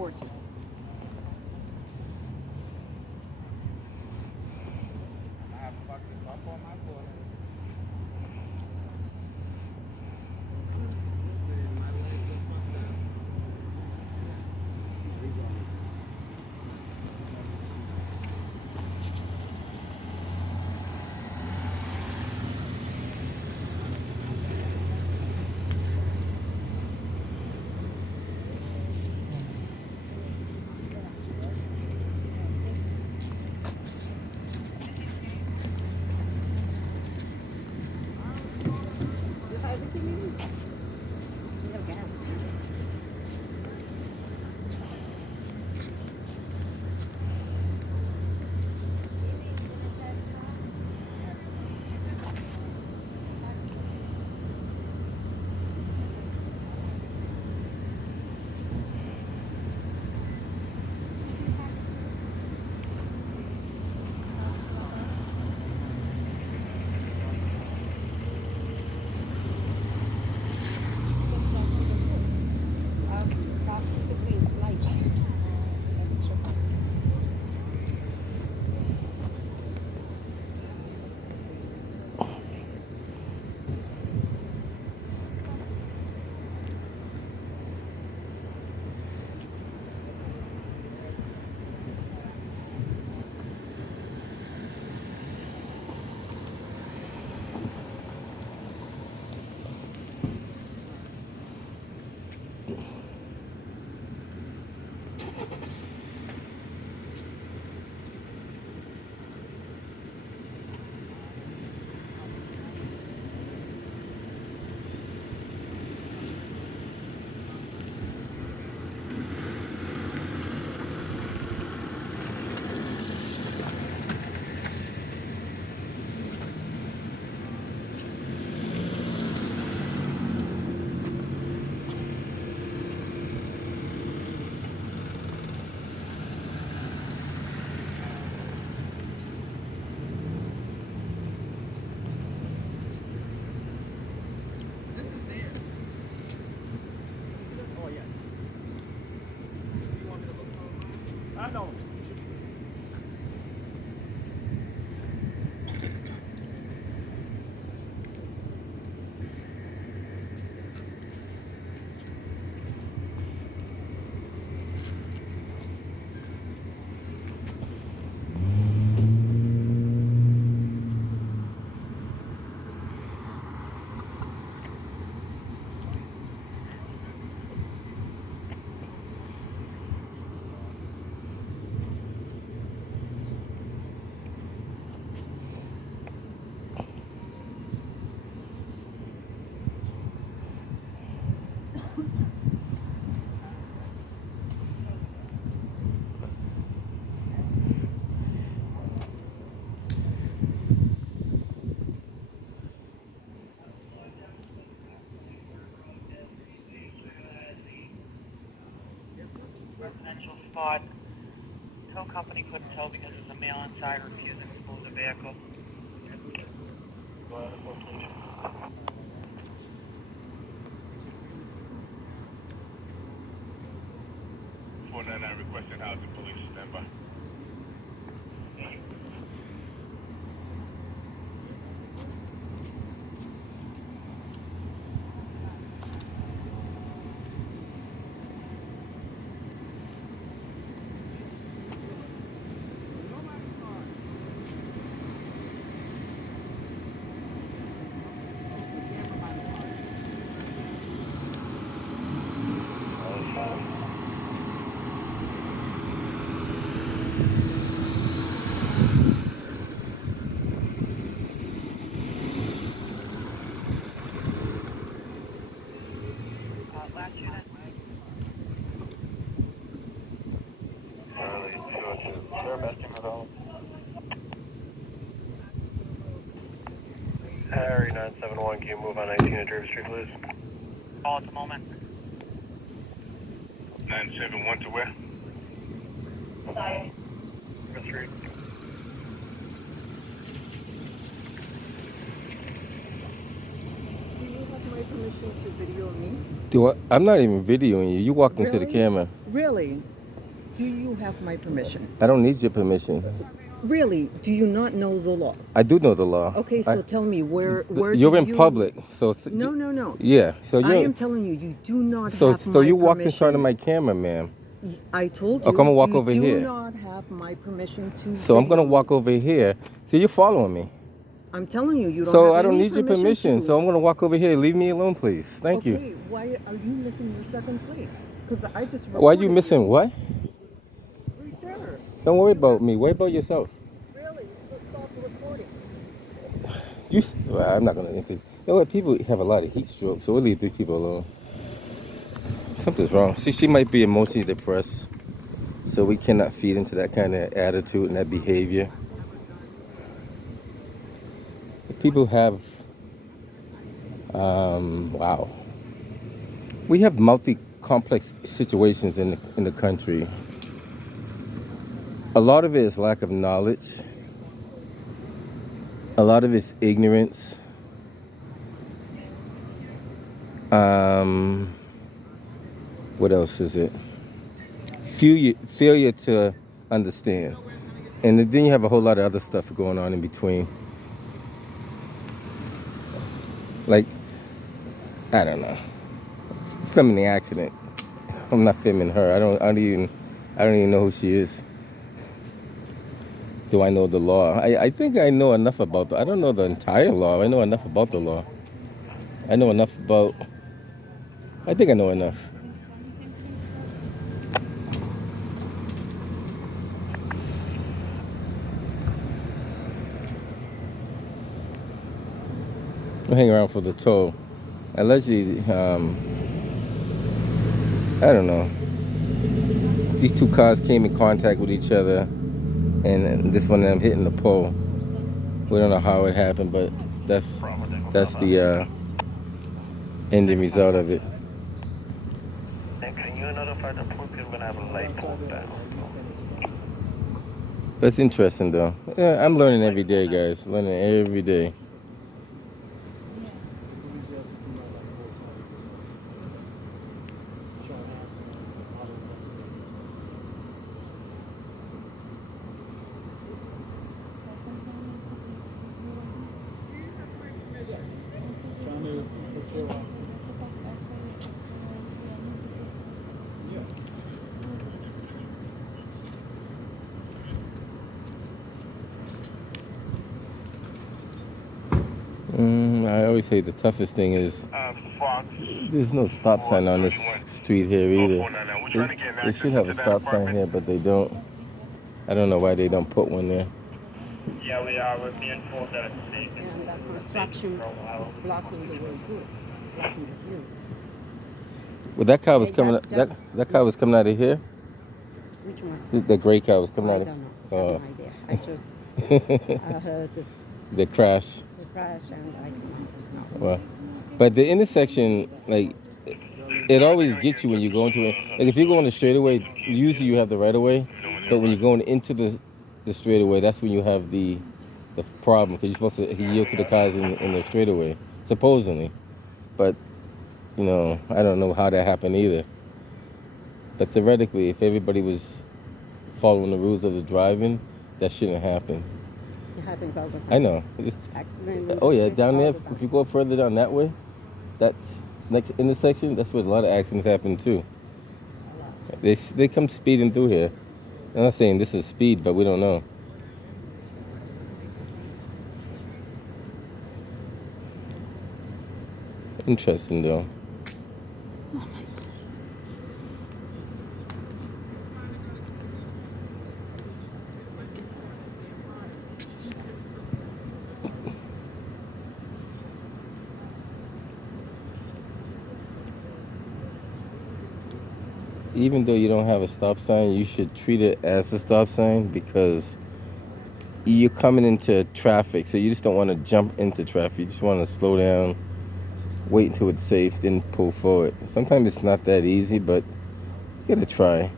report you. I fucked it up on my forehead. My leg is fucked up. You have everything you need. We have gas. Residential spot. Tow company couldn't tow because there's a male inside refusing to move the vehicle. 499 requesting housing police standby. Last unit. Charlie 202. Sir, estimate develop. Harry 971, can you move on 19 at Derby Street, please? Call at the moment. 971 to where? Sorry. Derby Street. Do you have my my permission to video me? I'm not even videoing you. You walked into the Really? camera. Really? Do you have my permission? I don't need your permission. Really? Do you not know the law? I do know the law. Okay, so tell me where You're do in you... public, so No. yeah. So I you're. am telling you, you do not So have so my you walked in front of permission. my camera, ma'am. I told you. Oh, come and walk you over do here. not have my permission to. So I'm gonna video walk me. over here. See, you're following me. I'm telling you, you don't. So have I don't any need your permission. to. So I'm gonna walk over here. Leave me alone, please. Thank you. Okay, why are you missing your second plate? Because I just. Why are you missing what? Right there. Don't worry about me. Worry about yourself. Really? So stop recording. I'm not gonna. You know what? People have a lot of heat stroke, so we'll leave these people alone. Something's wrong. See, she might be emotionally depressed, so we cannot feed into that kind of attitude and that behavior. People have, wow. We have multi-complex situations in the country. A lot of it is lack of knowledge. A lot of it's ignorance. What else is it? Failure to understand. And then you have a whole lot of other stuff going on in between. Like, I don't know. Filming the accident. I'm not filming her. I don't even know who she is. Do I know the law? I think I know enough about I don't know the entire law. I know enough about the law. I know enough about... I think I know enough. I'm hanging around for the tow. Allegedly, I don't know. These two cars came in contact with each other, and this one of them hitting the pole. We don't know how it happened, but that's the ending result of it. And can you notify the poor people when I have a light pole down? That's interesting, though. Yeah, I'm learning every day, guys. Learning every day. I always say the toughest thing is there's no stop sign on this street here either. They should have a stop sign here, but they don't. I don't know why they don't put one there. Yeah, we are. We're being told that it's safe. And that construction is blocking the road too, blocking the view. Well, that car was Hey, coming. That car was coming out of here. Which one? The gray car was coming I out of. don't know. I have no idea. I just heard The crash. the crash and I didn't know. Well, but the intersection, like, it always gets you when you go into it. Like, if you're going the straightaway, usually you have the right of way. But when you're going into the straightaway, that's when you have the problem, because you're supposed to yield to the cars in the straightaway, supposedly. But, you know, I don't know how that happened either. But theoretically, if everybody was following the rules of the driving, that shouldn't happen. It happens all the time. I know. It's, Accident. oh yeah, down there, if you go further down that way, that's next intersection, that's where a lot of accidents happen too. They come speeding through here. I'm not saying this is speed, but we don't know. Interesting though. Even though you don't have a stop sign, you should treat it as a stop sign, because you're coming into traffic, so you just don't want to jump into traffic. You just want to slow down, wait until it's safe, then pull forward. Sometimes it's not that easy, but you gotta try.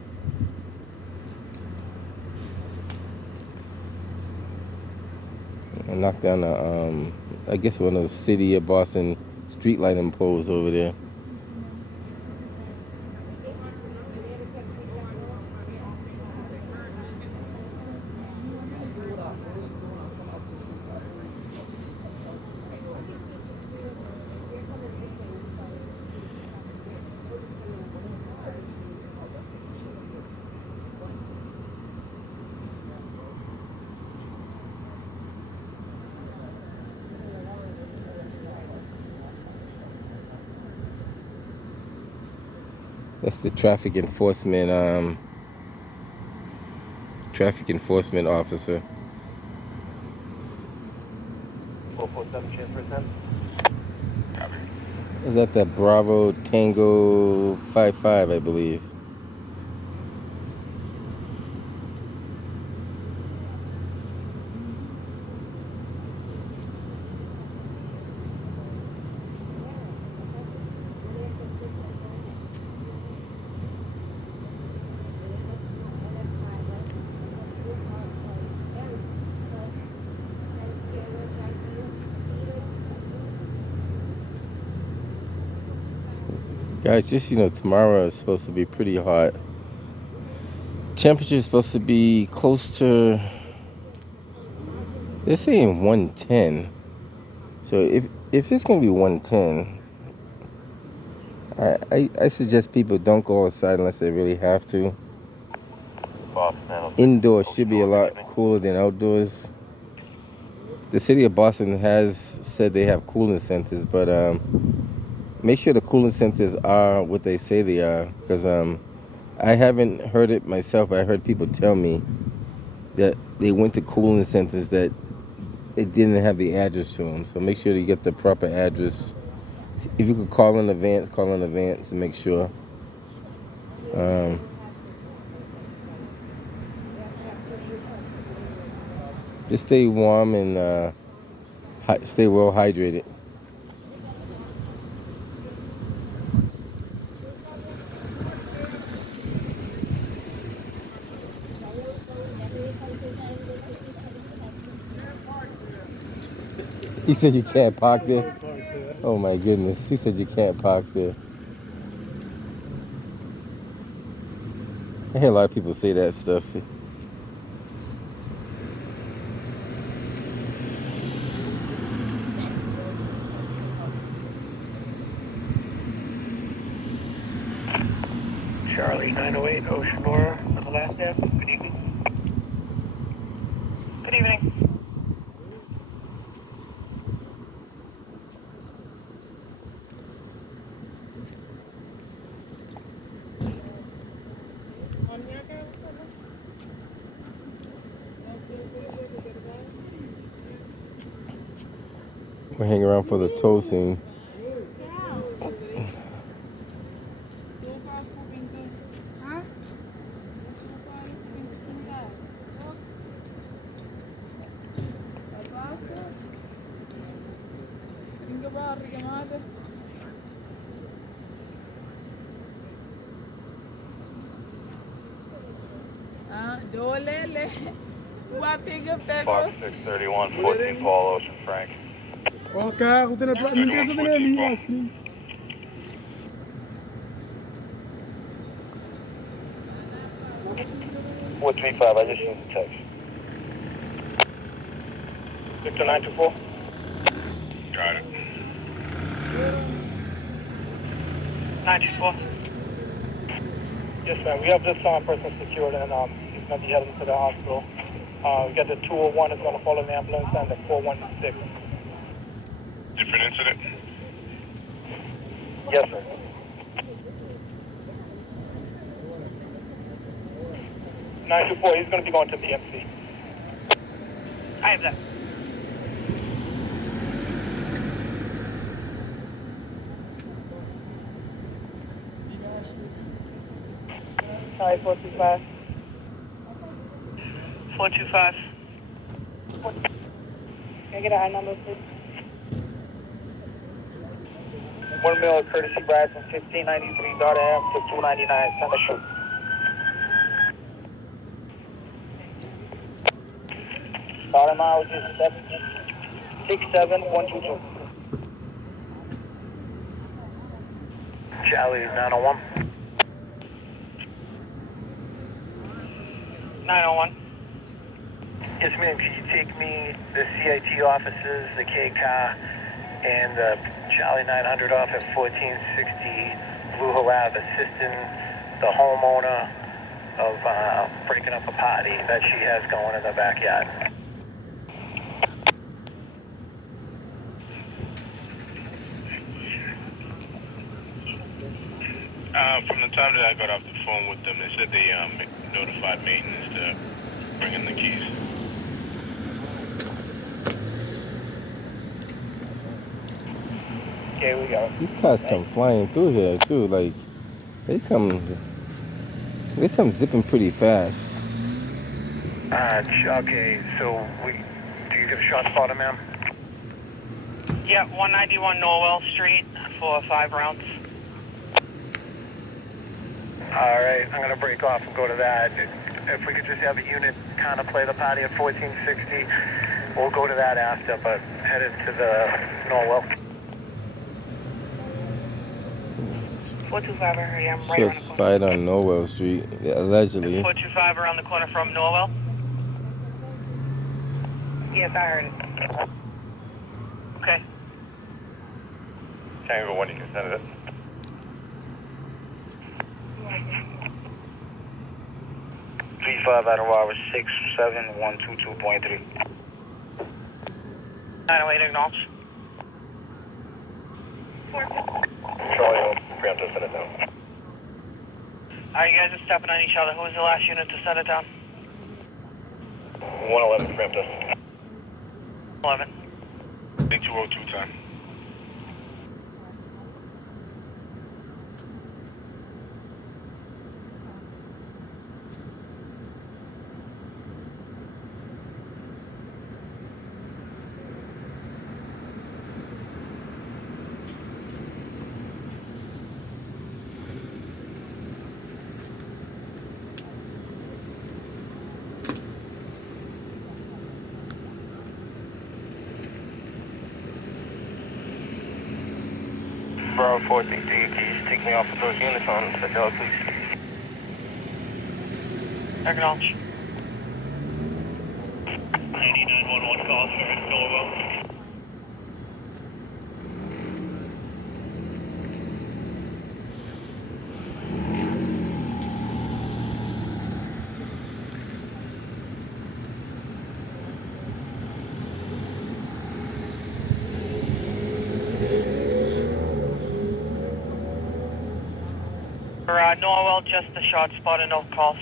I knocked down I guess one of those city of Boston street lighting poles over there. That's the traffic enforcement officer. 447 10%. Is that the Bravo Tango 55, I believe? Guys, just tomorrow is supposed to be pretty hot. Temperature is supposed to be close to, they're saying 110. So if it's gonna be 110, I suggest people don't go outside unless they really have to. Indoors should be a lot cooler than outdoors. The city of Boston has said they have cooling centers, but make sure the cooling centers are what they say they are, because I haven't heard it myself. I heard people tell me that they went to cooling centers that it didn't have the address to them. So make sure you get the proper address. If you could call in advance and make sure. Just stay warm and stay well hydrated. He said you can't park there? Oh my goodness. He said you can't park there. I hear a lot of people say that stuff. Charlie 908 Ocean Aura on the last step. Good evening. Good evening. We're hanging around for the tow scene. Fox 631, 14 Paul Ocean Frank. Okay, goed in de plaats. Niet zo beneden, niet was niet. What 35? I just seen the text. Victor 924. Got it. 924. Yes, ma'am. We have this person secured, and he's going to be heading to the hospital. We got the 201 is going to follow the ambulance, and the 416. Different incident? Yes, sir. (924), he's going to be going to the MC. I have that. Sorry, 425. 425. Can I get a high number, please? 1 mil courtesy ride from 1593 Dart Ave to 299 Center Street. Starting mileage is 67122. Charlie 901. 901. Yes, ma'am. Could you take me the CIT offices, the K car, and the Charlie 900 off at 1460 Blue Hill Ave, assisting the homeowner of breaking up a party that she has going in the backyard. From the time that I got off the phone with them, they said they notified maintenance to bring in the keys. Okay, we go. These cars come flying through here too. Like they come zipping pretty fast. Okay, so do you get a shot spotter, ma'am? Yeah, 191 Norwell Street for 5 rounds. All right, I'm gonna break off and go to that. If we could just have a unit kind of play the party at 1460, we'll go to that after, but headed to the Norwell. 425, I heard you. I'm right around Shots the corner. fired on Norwell Street, allegedly. 425 around the corner from Norwell? Yes, I heard it. Okay. Tango 1, you can send it. Three-five Adam Robert 67122.3. 908 acknowledge. Charlie, preemptive, send it down. Alright, you guys are stepping on each other. Who was the last unit to set it down? 111, preemptive. 11. 202 time. Bro, 463, can you just take me off of those units on the dog, please? Acknowledge. 911 calls for Norwell. Norwell, just a shot spot and no calls.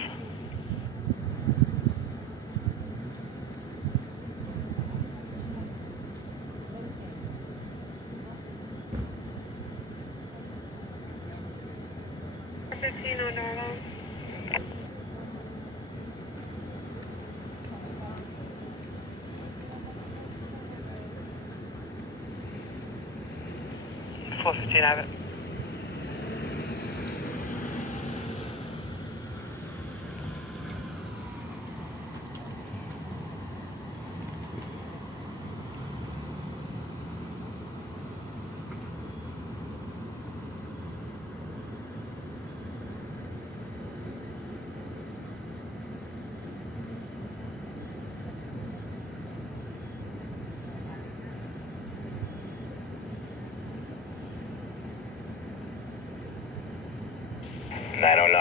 On Norwell. .415, have it.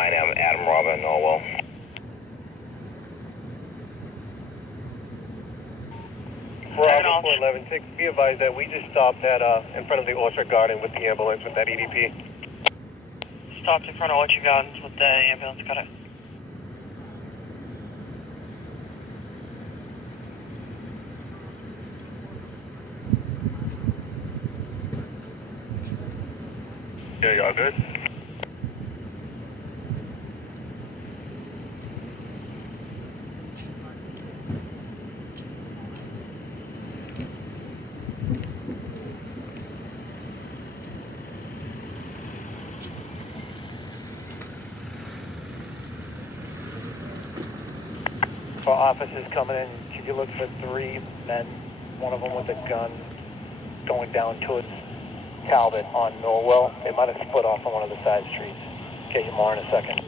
I'm Adam Robin Norwell. Bravo 4116, be advised that we just stopped at in front of the Orchard Garden with the ambulance with that EDP. Stopped in front of Orchard Gardens with the ambulance, got it. Yeah, y'all good? For officers coming in, you can look for 3 men, one of them with a gun, going down towards Calvert on Norwell. They might have split off on one of the side streets. Get you more in a second.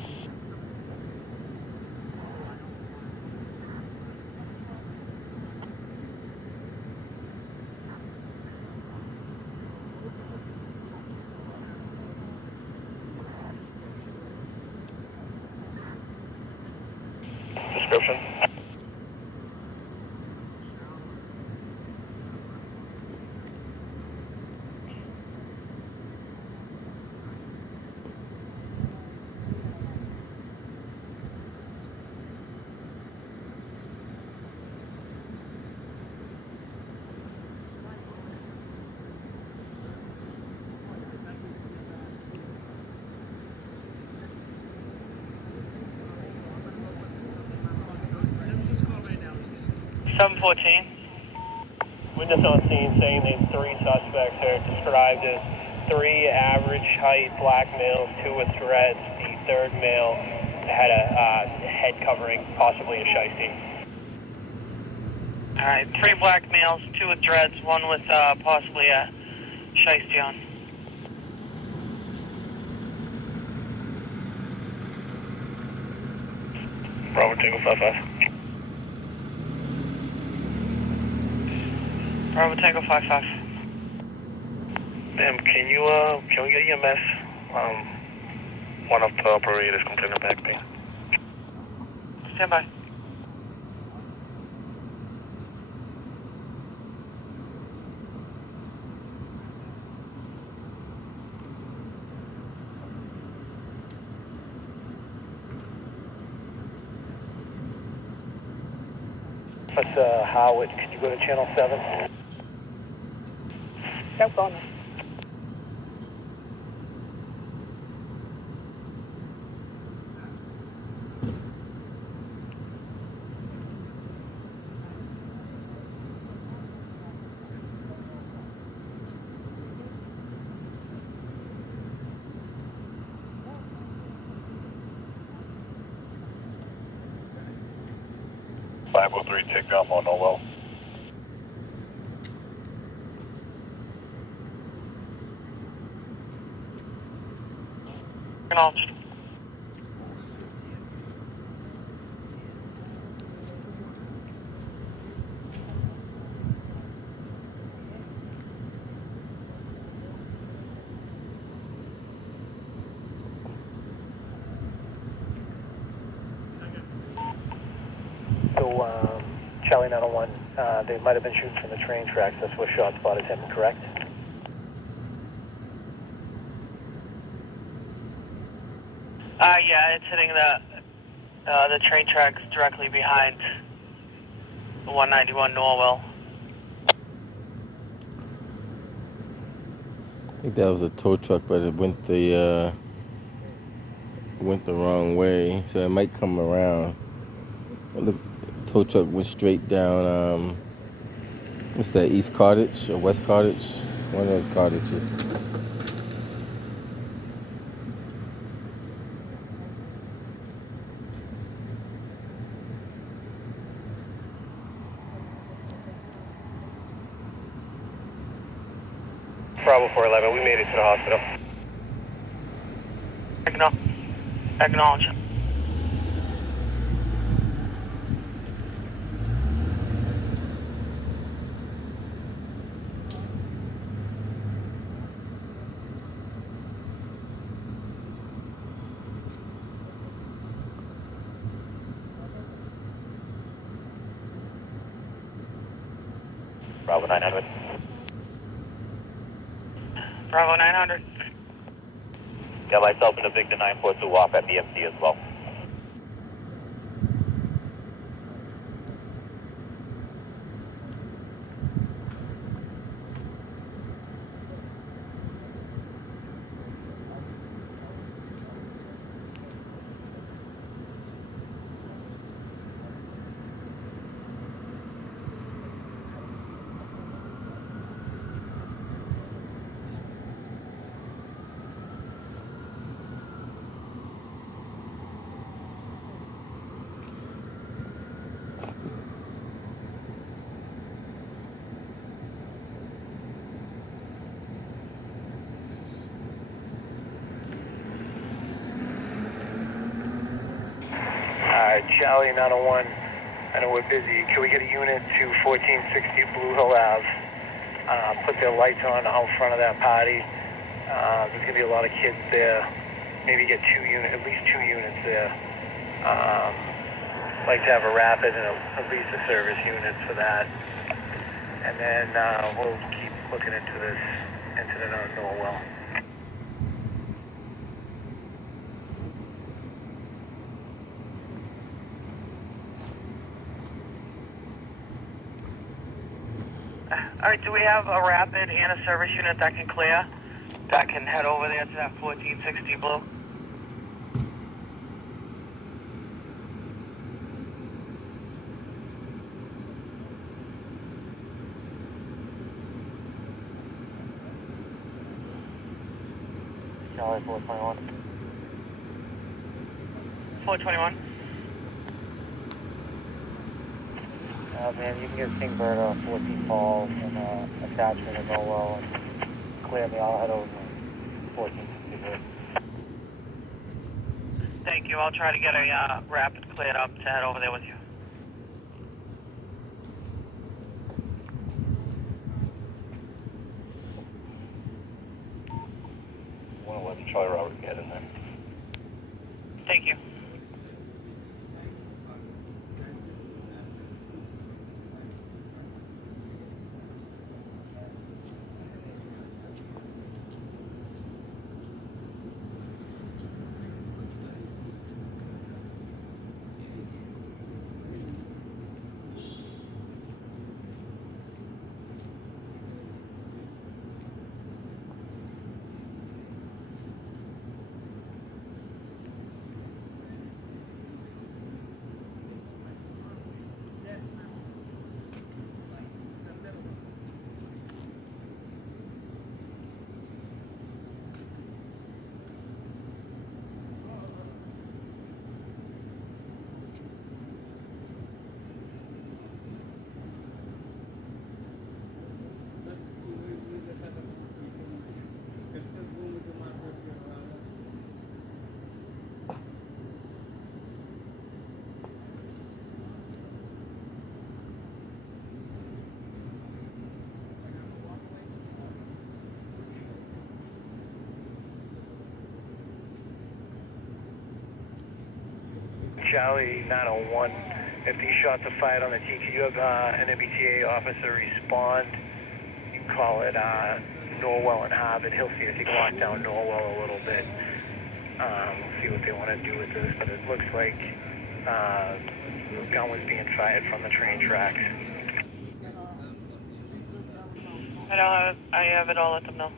Description. $714. Witness on scene saying there's 3 suspects are described as 3 average height black males, 2 with dreads. The third male had a head covering, possibly a shiesty. Alright, 3 black males, 2 with dreads, 1 with possibly a shiesty on. Bravo Tango 55. Bravo Tango 55. Ma'am, can we get EMS? One of the operators complaining of back pain. Stand by. That's Howard. Can you go to channel 7? Yep, going. 503, take off on Noel. Acknowledged. So, Charlie 901, they might have been shooting from the train tracks. That's where shot spotted him, correct? Yeah, it's hitting the train tracks directly behind the 191 Norwell. I think that was a tow truck, but it went the wrong way, so it might come around. The tow truck went straight down. What's that? East Cottage or West Cottage? One of those cottages. Bravo 411, we made it to the hospital. Acknowledge. Bravo 900. Bravo 900. Got myself and the Victor 942 off at BMC as well. Charlie 901, I know we're busy. Can we get a unit to 1460 Blue Hill Ave? Put their lights on out front of that party. There's going to be a lot of kids there. Maybe get at least two units there. Like to have a rapid and at least a service unit for that. And then we'll keep looking into this incident on Norwell. All right, do we have a rapid and a service unit that can clear? That can head over there to that 1460 Blue? Charlie 421. 421. Man, you can get Kingbird 14 Falls and attachment of Norwell and clear me. I'll head over to 1460. Thank you. I'll try to get a rapid cleared up to head over there with you. Want to let Charlie Robert get in there. Thank you. Charlie 901, if these shots are fired on the T, can you have an MBTA officer respond? You can call it Norwell and Harvard. He'll see if he can lock down Norwell a little bit. See what they want to do with this, but it looks like the gun was being fired from the train tracks. I have it all at the mill.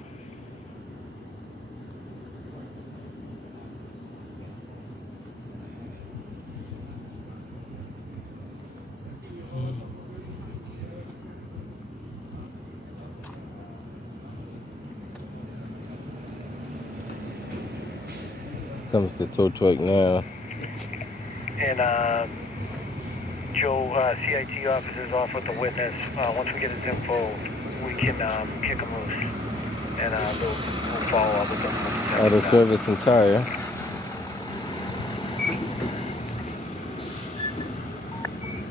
Comes to tow truck now. And Joe, CIT officers off with the witness. Once we get his info, we can kick him loose. And we'll follow up with them. Out of service and tire.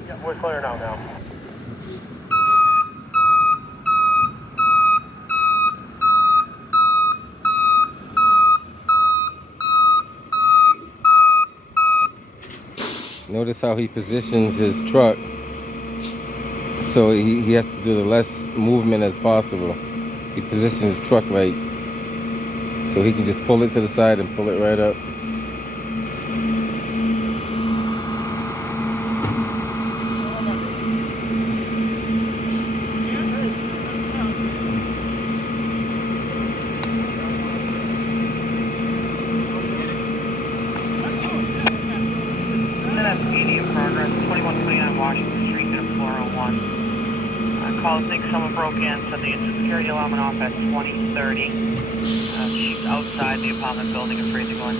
Yeah, we're clear now. Notice how he positions his truck so he has to do the less movement as possible. He positions his truck right so he can just pull it to the side and pull it right up. Immediate progress, 2129 Washington Street, unit 401. Call think someone broke in, said the security alarm went off at 20:30. She's outside the apartment building, afraid to go in.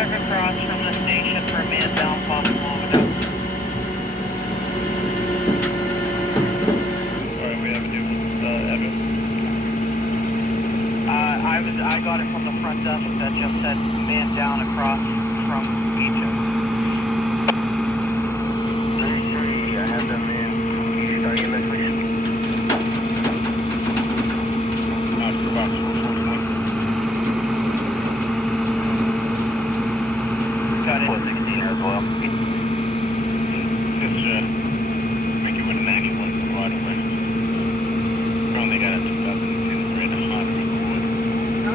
check across from the station for a man down, possible overdose. Alright, we have a new address. I got it from the front desk that just said man down across from Beaches. 93, I have them in east on unit, please. Box 441. Got it. 416 as well. Just make it with an action like the right away. They got a 2010 red Honda Accord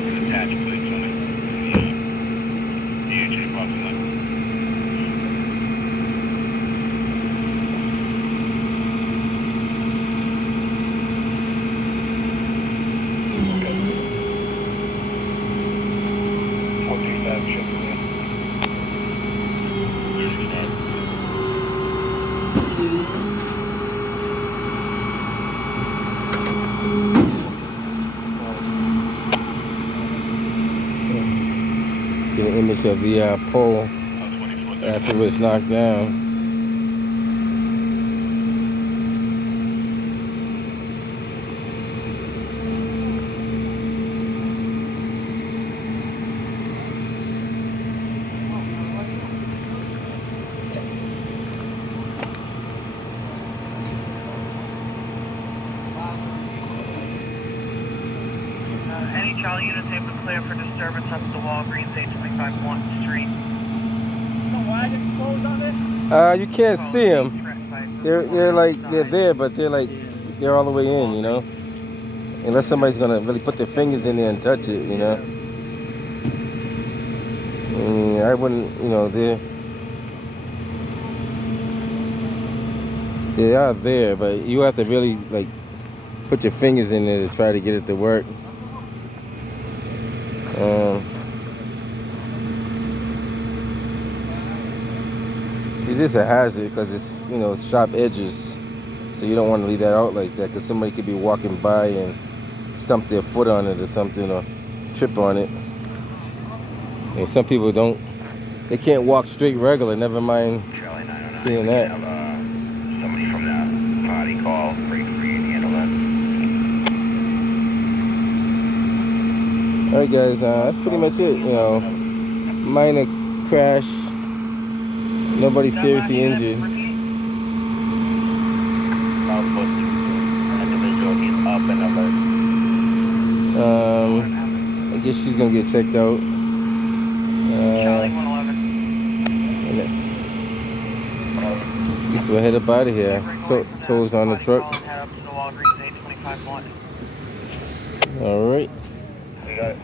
with attached plates on it. DHA parking lot. Get an image of the pole after it was knocked down. Any Charlie units able to clear for disturbance up at the Walgreens, 825 Martin Street. You can't see them. They're like they're there, but they're all the way in, you know. Unless somebody's gonna really put their fingers in there and touch it, you know. I wouldn't, you know, they are there, but you have to really like put your fingers in there to try to get it to work. It is a hazard because it's, you know, sharp edges, so you don't want to leave that out like that because somebody could be walking by and stump their foot on it or something or trip on it. And some people they can't walk straight regular, never mind seeing that. Somebody from the party call for you to handle that. Alright guys, that's pretty much it, you know. Minor crash. Nobody seriously injured. Individual, he's up and alert. I guess she's gonna get checked out. Charlie 111. I guess we'll head up out of here. Tolls on the truck. Head up to the Walgreens, 825 Martin. Alright. You got it.